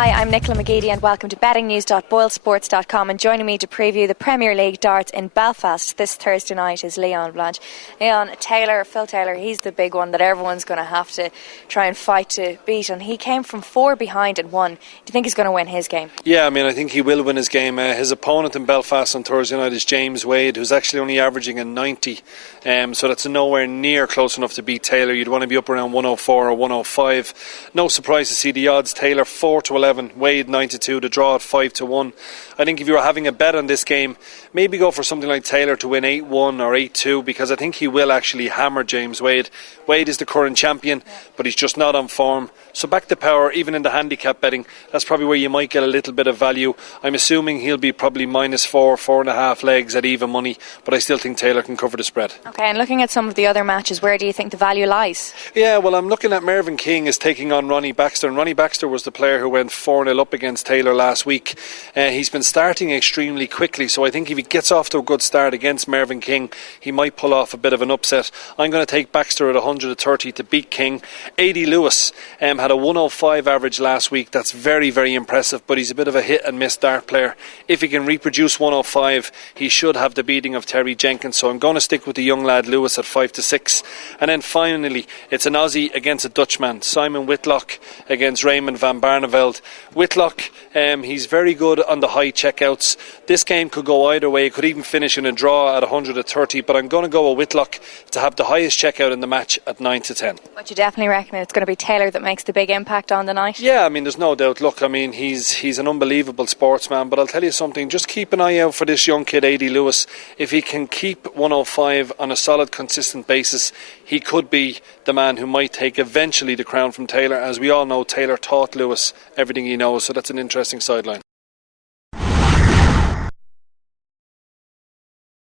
Hi, I'm Nicola McGeady and welcome to bettingnews.boylesports.com, and joining me to preview the Premier League darts in Belfast this Thursday night is Leon Blanche. Leon, Phil Taylor, he's the big one that everyone's going to have to try and fight to beat, and he came from 4 behind and won. Do you think he's going to win his game? Yeah, I think he will win his game. His opponent in Belfast on Thursday night is James Wade, who's actually only averaging a 90, so that's nowhere near close enough to beat Taylor. You'd want to be up around 104 or 105. No surprise to see the odds. Taylor 4-11, Wade 9-2, the draw at 5-1. I think if you were having a bet on this game, maybe go for something like Taylor to win 8-1 or 8-2, because I think he will actually hammer James Wade. Wade is the current champion, but he's just not on form. So back to power, even in the handicap betting, that's probably where you might get a little bit of value. I'm assuming he'll be probably -4.5 legs at even money, but I still think Taylor can cover the spread. Okay, and looking at some of the other matches, where do you think the value lies? Yeah, well, I'm looking at Mervyn King is taking on Ronnie Baxter, and Ronnie Baxter was the player who went 4-0 up against Taylor last week. He's been starting extremely quickly, so I think if he gets off to a good start against Mervyn King, he might pull off a bit of an upset. I'm going to take Baxter at 130 to beat King. A.D. Lewis had a 105 average last week. That's very, very impressive, but he's a bit of a hit and miss dart player. If he can reproduce 105, he should have the beating of Terry Jenkins, so I'm going to stick with the young lad Lewis at 5-6. And then finally, it's an Aussie against a Dutchman, Simon Whitlock against Raymond van Barneveld. Whitlock, he's very good on the high checkouts. This game could go either way. It could even finish in a draw at 130, but I'm going to go with Whitlock to have the highest checkout in the match at 9-10. But you definitely reckon it's going to be Taylor that makes the big impact on the night? Yeah, there's no doubt. Look, he's an unbelievable sportsman, but I'll tell you something, just keep an eye out for this young kid, A.D. Lewis. If he can keep 105 on a solid, consistent basis, he could be the man who might take eventually the crown from Taylor. As we all know, Taylor taught Lewis everything he knows, so that's an interesting sideline.